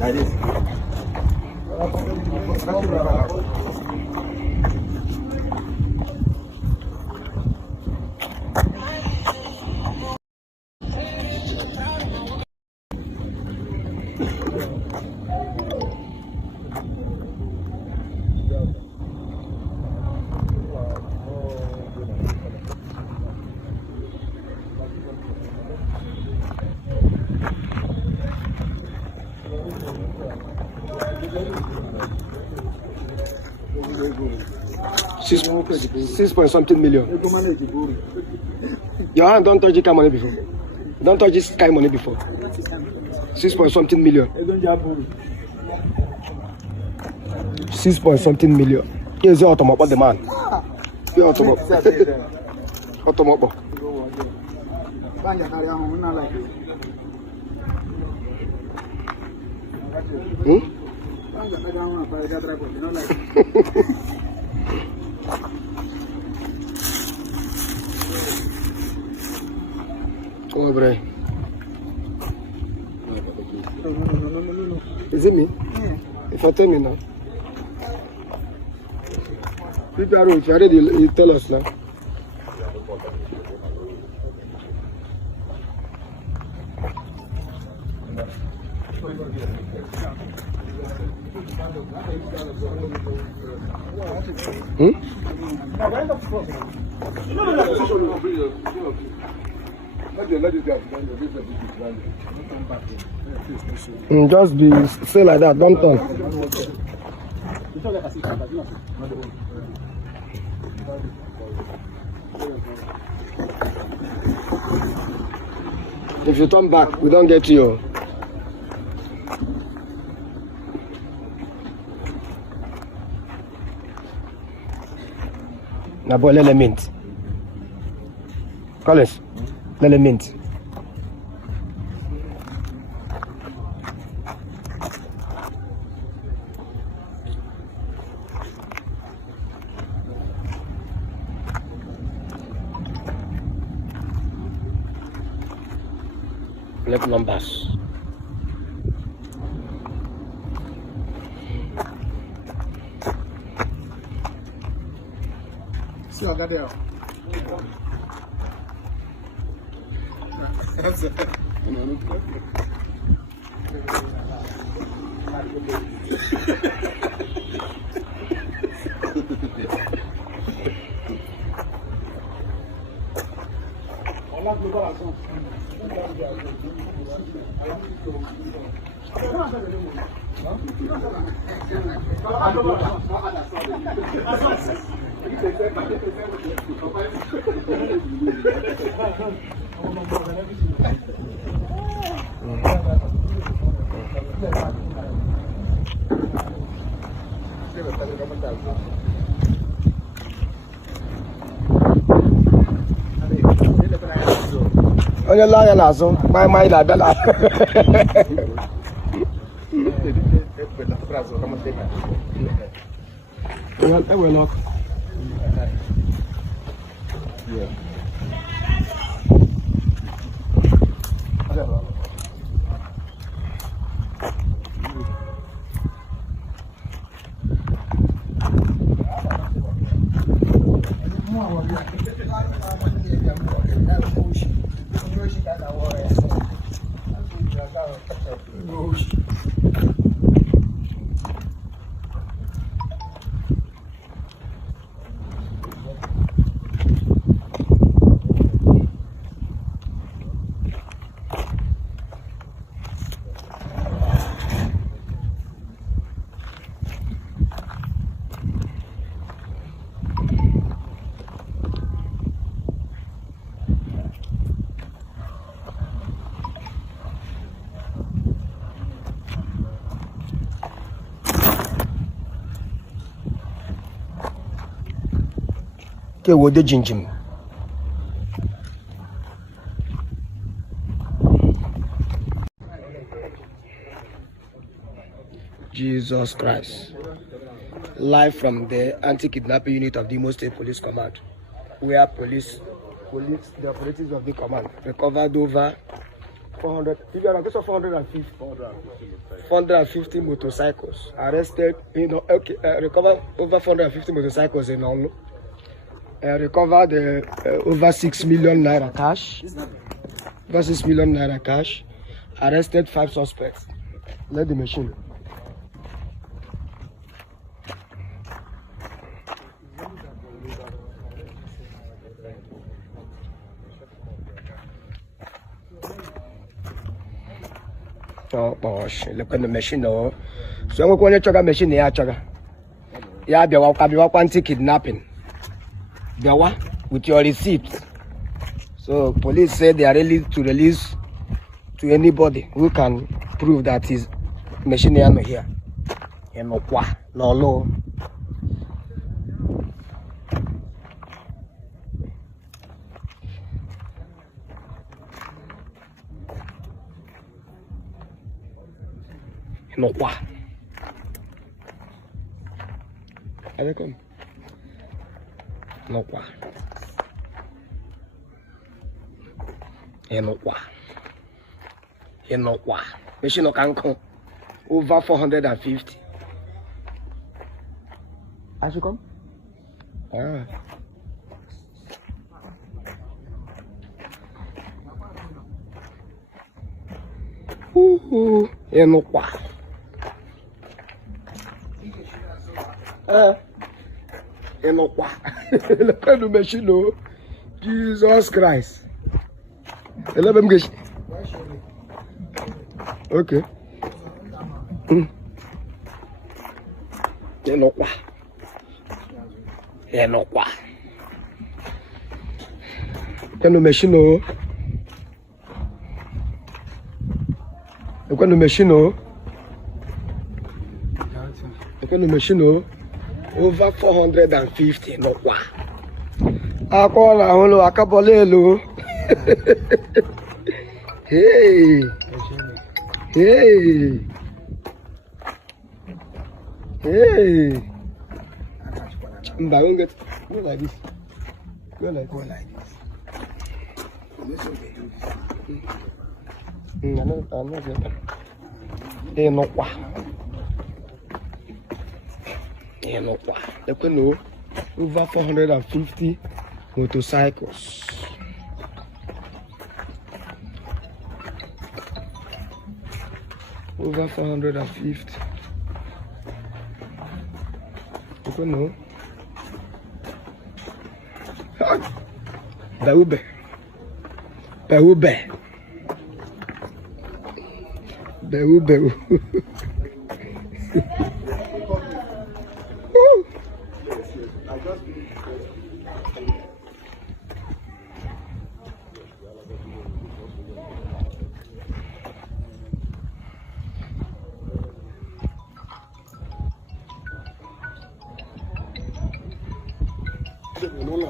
Like this. 6 point something million. Your hand don't touch the Sky money before. Don't touch this Sky money before. 6 point something million. 6 point something million. Here's the automobile the man. The automobile. Automobile. Oh, bro. No. Is it me? Yeah. If I tell me now. People are ready, you tell us now. Just be say like that, don't turn. If you turn back, we don't get you. Na boy, let mint. Collins, let mint. Let numbers. See, I got there. That's it. Onye lanya n'azụ, mai na-abịala. Ke wo de jinjim. Jesus Christ. Live from the anti-kidnapping unit of the Imo State Police Command, where the operatives of the command recovered over 400. If you are case of 450. 450 motorcycles arrested. Okay, recover over 450 motorcycles in Orlu. Recovered over 6 million naira cash. Over 6 million naira cash. Arrested 5 suspects. Let the machine. Oh gosh, look at the machine. Oh, so I'm going to check a machine here. Yeah, they want kidnapping. With your receipt. So police said they are ready to release to anybody who can prove that his machine here. No. No quoi. Allez comme. No quoi. No quoi. No quoi. Machine no can come. Over 450. As you come? Ah. No quoi. No quoi. Look at the machine, no. Jesus Christ. Let them get. Okay. No quoi. No quoi. Look at the machine, no. Look at the machine, no. Look at the machine, no. Over 450, no quoi. I call a holo, a couple of Hey. Go like this. Go like this. I'm not getting. No quoi. No quoi. Look at no. Over 450 motorcycles. Over 450. Look at no. Baube. No.